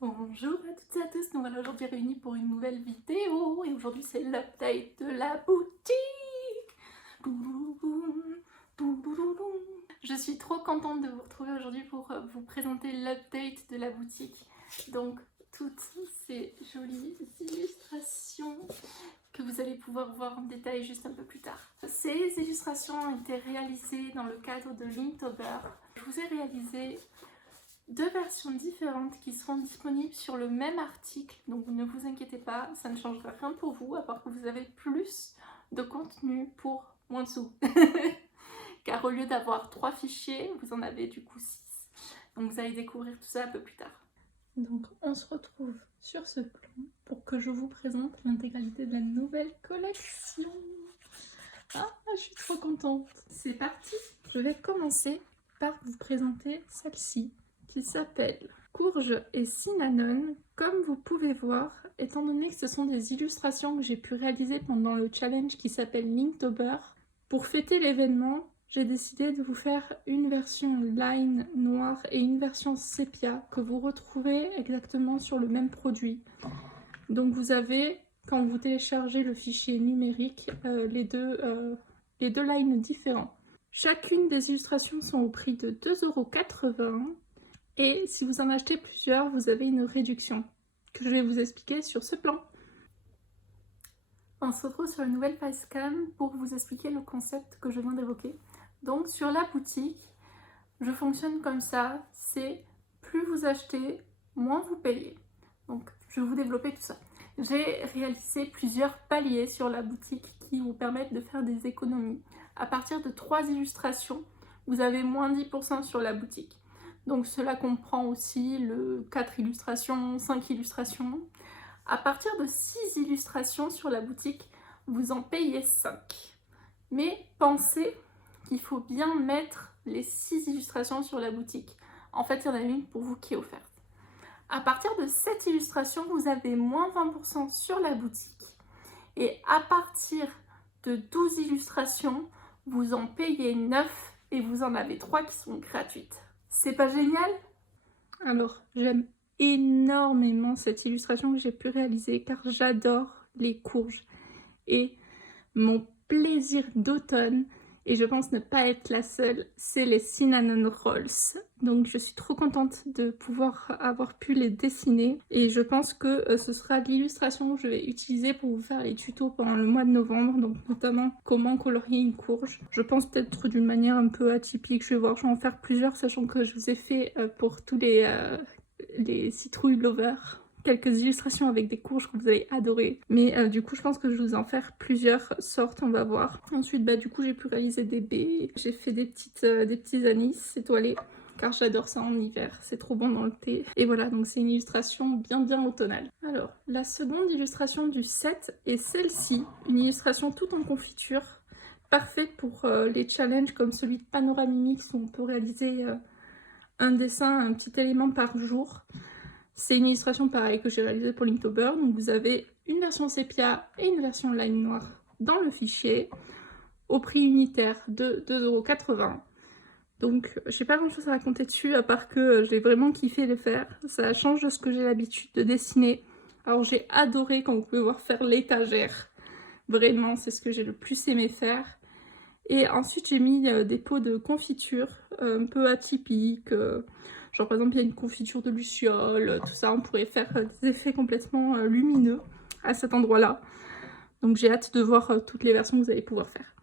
Bonjour à toutes et à tous, nous voilà aujourd'hui réunis pour une nouvelle vidéo et aujourd'hui c'est l'update de la boutique. Je suis trop contente de vous retrouver aujourd'hui pour vous présenter l'update de la boutique. Donc toutes ces jolies illustrations que vous allez pouvoir voir en détail juste un peu plus tard. Ces illustrations ont été réalisées dans le cadre de Linktober. Je vous ai réalisé deux versions différentes qui seront disponibles sur le même article, donc ne vous inquiétez pas, ça ne changera rien pour vous, à part que vous avez plus de contenu pour moins de sous. Car au lieu d'avoir 3 fichiers, vous en avez du coup 6. Donc vous allez découvrir tout ça un peu plus tard. Donc on se retrouve sur ce plan pour que je vous présente l'intégralité de la nouvelle collection. Ah, je suis trop contente. C'est parti. Je vais commencer par vous présenter celle-ci, qui s'appelle Courge et Cinnamon. Comme vous pouvez voir, étant donné que ce sont des illustrations que j'ai pu réaliser pendant le challenge qui s'appelle Linktober, pour fêter l'événement, j'ai décidé de vous faire une version line noire et une version sépia que vous retrouvez exactement sur le même produit. Donc vous avez, quand vous téléchargez le fichier numérique, les deux lines différents. Chacune des illustrations sont au prix de 2,80 € et si vous en achetez plusieurs, vous avez une réduction que je vais vous expliquer sur ce plan. On se retrouve sur une nouvelle facecam pour vous expliquer le concept que je viens d'évoquer. Donc sur la boutique, je fonctionne comme ça, c'est plus vous achetez, moins vous payez. Donc je vais vous développer tout ça. J'ai réalisé plusieurs paliers sur la boutique qui vous permettent de faire des économies. À partir de 3 illustrations, vous avez moins 10% sur la boutique. Donc cela comprend aussi le 4 illustrations, 5 illustrations. À partir de 6 illustrations sur la boutique, vous en payez 5. Mais pensez qu'il faut bien mettre les 6 illustrations sur la boutique. En fait, il y en a une pour vous qui est offerte. À partir de 7 illustrations, vous avez moins 20% sur la boutique. Et à partir de 12 illustrations, vous en payez 9 et vous en avez 3 qui sont gratuites. C'est pas génial? Alors, j'aime énormément cette illustration que j'ai pu réaliser car j'adore les courges. Et mon plaisir d'automne, et je pense ne pas être la seule, c'est les Cinnamon Rolls. Donc je suis trop contente de pouvoir avoir pu les dessiner et je pense que ce sera l'illustration que je vais utiliser pour vous faire les tutos pendant le mois de novembre, donc notamment comment colorier une courge. Je pense peut-être d'une manière un peu atypique, je vais voir, je vais en faire plusieurs, sachant que je vous ai fait pour tous les citrouilles lovers quelques illustrations avec des courges que vous allez adorer. Mais du coup, je pense que je vais vous en faire plusieurs sortes, on va voir. Ensuite, du coup, j'ai pu réaliser des baies. J'ai fait des petits anis étoilés, car j'adore ça en hiver. C'est trop bon dans le thé. Et voilà, donc c'est une illustration bien automnale. Alors, la seconde illustration du set est celle-ci. Une illustration toute en confiture. Parfaite pour les challenges comme celui de Panoramimix où on peut réaliser un dessin, un petit élément par jour. C'est une illustration pareille que j'ai réalisée pour Linktober. Donc vous avez une version sépia et une version line noire dans le fichier au prix unitaire de 2,80 €. Donc j'ai pas grand chose à raconter dessus à part que j'ai vraiment kiffé les faire. Ça change de ce que j'ai l'habitude de dessiner. Alors j'ai adoré quand vous pouvez voir faire l'étagère. Vraiment, c'est ce que j'ai le plus aimé faire. Et ensuite j'ai mis des pots de confiture un peu atypiques. Genre par exemple il y a une confiture de luciole, tout ça, on pourrait faire des effets complètement lumineux à cet endroit-là. Donc j'ai hâte de voir toutes les versions que vous allez pouvoir faire.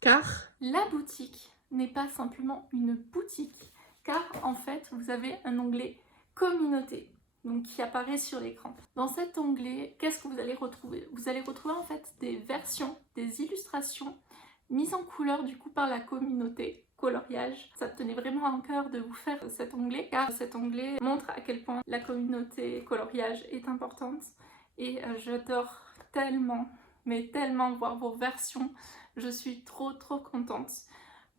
Car la boutique n'est pas simplement une boutique, car en fait vous avez un onglet communauté, donc qui apparaît sur l'écran. Dans cet onglet, qu'est-ce que vous allez retrouver? Vous allez retrouver en fait des versions, des illustrations mises en couleur du coup par la communauté. Coloriage. Ça me tenait vraiment à cœur de vous faire cet onglet car cet onglet montre à quel point la communauté coloriage est importante et j'adore tellement, mais tellement voir vos versions. Je suis trop contente.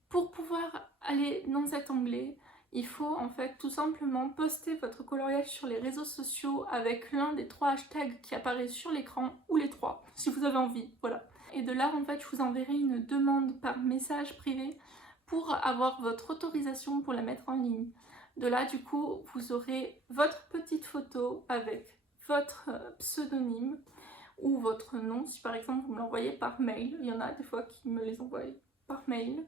Pour pouvoir aller dans cet onglet, il faut en fait tout simplement poster votre coloriage sur les réseaux sociaux avec l'un des 3 hashtags qui apparaissent sur l'écran ou les 3 si vous avez envie, voilà. Et de là en fait je vous enverrai une demande par message privé pour avoir votre autorisation pour la mettre en ligne. De là, du coup, vous aurez votre petite photo avec votre pseudonyme ou votre nom. Si par exemple vous me l'envoyez par mail, il y en a des fois qui me les envoient par mail.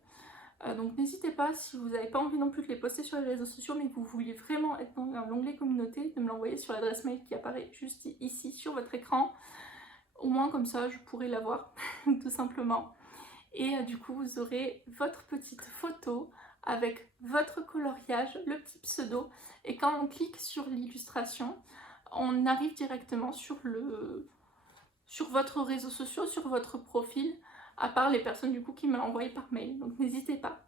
Donc n'hésitez pas, si vous n'avez pas envie non plus de les poster sur les réseaux sociaux, mais que vous vouliez vraiment être dans l'onglet communauté, de me l'envoyer sur l'adresse mail qui apparaît juste ici sur votre écran. Au moins comme ça, je pourrai l'avoir, tout simplement. Et du coup, vous aurez votre petite photo avec votre coloriage, le petit pseudo. Et quand on clique sur l'illustration, on arrive directement sur votre réseau social, sur votre profil, à part les personnes du coup qui me l'ont envoyé par mail. Donc n'hésitez pas.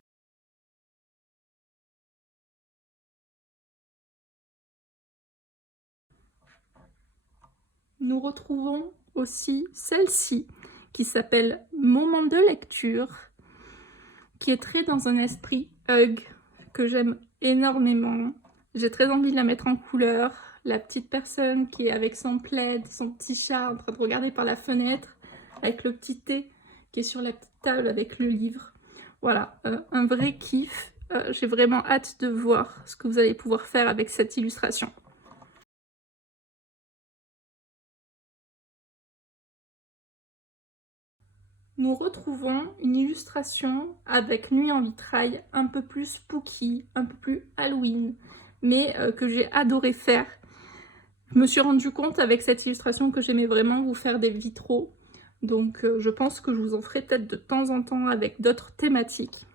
Nous retrouvons aussi celle-ci qui s'appelle Moment de lecture, qui est très dans un esprit hug que j'aime énormément. J'ai très envie de la mettre en couleur. La petite personne qui est avec son plaid, son petit chat en train de regarder par la fenêtre, avec le petit thé qui est sur la petite table avec le livre. Voilà, un vrai kiff. J'ai vraiment hâte de voir ce que vous allez pouvoir faire avec cette illustration. Nous retrouvons une illustration avec Nuit en vitrail, un peu plus spooky, un peu plus Halloween, mais que j'ai adoré faire. Je me suis rendu compte avec cette illustration que j'aimais vraiment vous faire des vitraux. Donc je pense que je vous en ferai peut-être de temps en temps avec d'autres thématiques.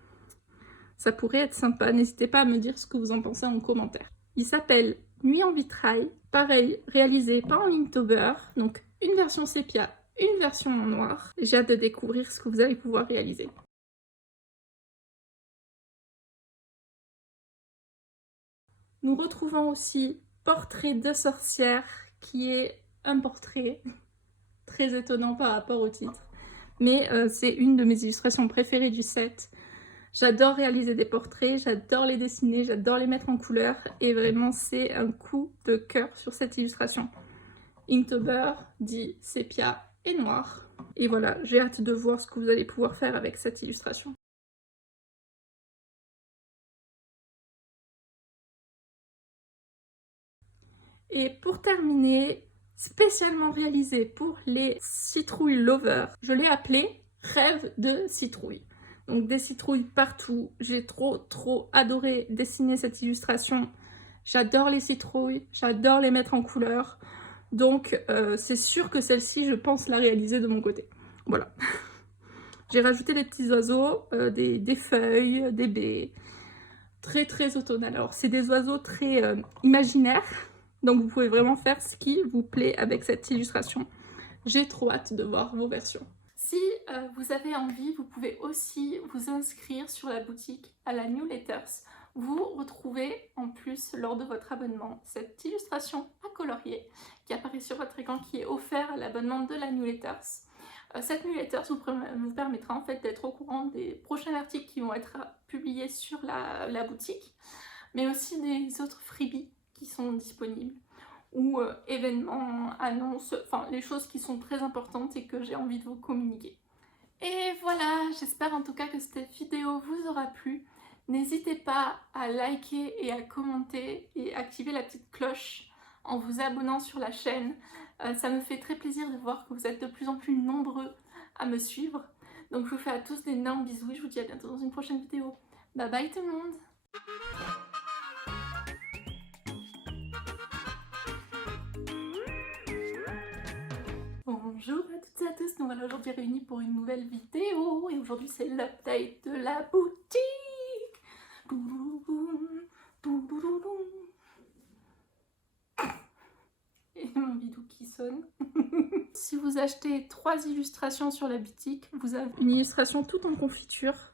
Ça pourrait être sympa, n'hésitez pas à me dire ce que vous en pensez en commentaire. Il s'appelle Nuit en vitrail, pareil, réalisé par Inktober, donc une version sépia, une version en noir. J'ai hâte de découvrir ce que vous allez pouvoir réaliser. Nous retrouvons aussi Portrait de sorcière, qui est un portrait très étonnant par rapport au titre. Mais c'est une de mes illustrations préférées du set. J'adore réaliser des portraits, j'adore les dessiner, j'adore les mettre en couleur. Et vraiment, c'est un coup de cœur sur cette illustration. Inktober dit sépia et noir. Et voilà, j'ai hâte de voir ce que vous allez pouvoir faire avec cette illustration. Et pour terminer, spécialement réalisé pour les citrouilles lovers, je l'ai appelé Rêve de citrouille. Donc des citrouilles partout, j'ai trop adoré dessiner cette illustration. J'adore les citrouilles, j'adore les mettre en couleur. Donc c'est sûr que celle-ci, je pense la réaliser de mon côté. Voilà. J'ai rajouté des petits oiseaux, des feuilles, des baies. Très automnal. Alors c'est des oiseaux très imaginaires. Donc vous pouvez vraiment faire ce qui vous plaît avec cette illustration. J'ai trop hâte de voir vos versions. Si vous avez envie, vous pouvez aussi vous inscrire sur la boutique à la Newletters. Vous retrouvez en plus lors de votre abonnement cette illustration à colorier qui apparaît sur votre écran, qui est offert à l'abonnement de la Newletters. Cette newsletter vous permettra en fait d'être au courant des prochains articles qui vont être publiés sur la boutique, mais aussi des autres freebies qui sont disponibles, ou événements, annonces, enfin les choses qui sont très importantes et que j'ai envie de vous communiquer. Et voilà, j'espère en tout cas que cette vidéo vous aura plu. N'hésitez pas à liker et à commenter et activer la petite cloche en vous abonnant sur la chaîne. Ça me fait très plaisir de voir que vous êtes de plus en plus nombreux à me suivre. Donc je vous fais à tous d'énormes bisous et je vous dis à bientôt dans une prochaine vidéo. Bye bye tout le monde! Bonjour à toutes et à tous, nous voilà aujourd'hui réunis pour une nouvelle vidéo et aujourd'hui c'est l'update de la boutique. Et mon bidou qui sonne. Si vous achetez 3 illustrations sur la boutique, vous avez une illustration toute en confiture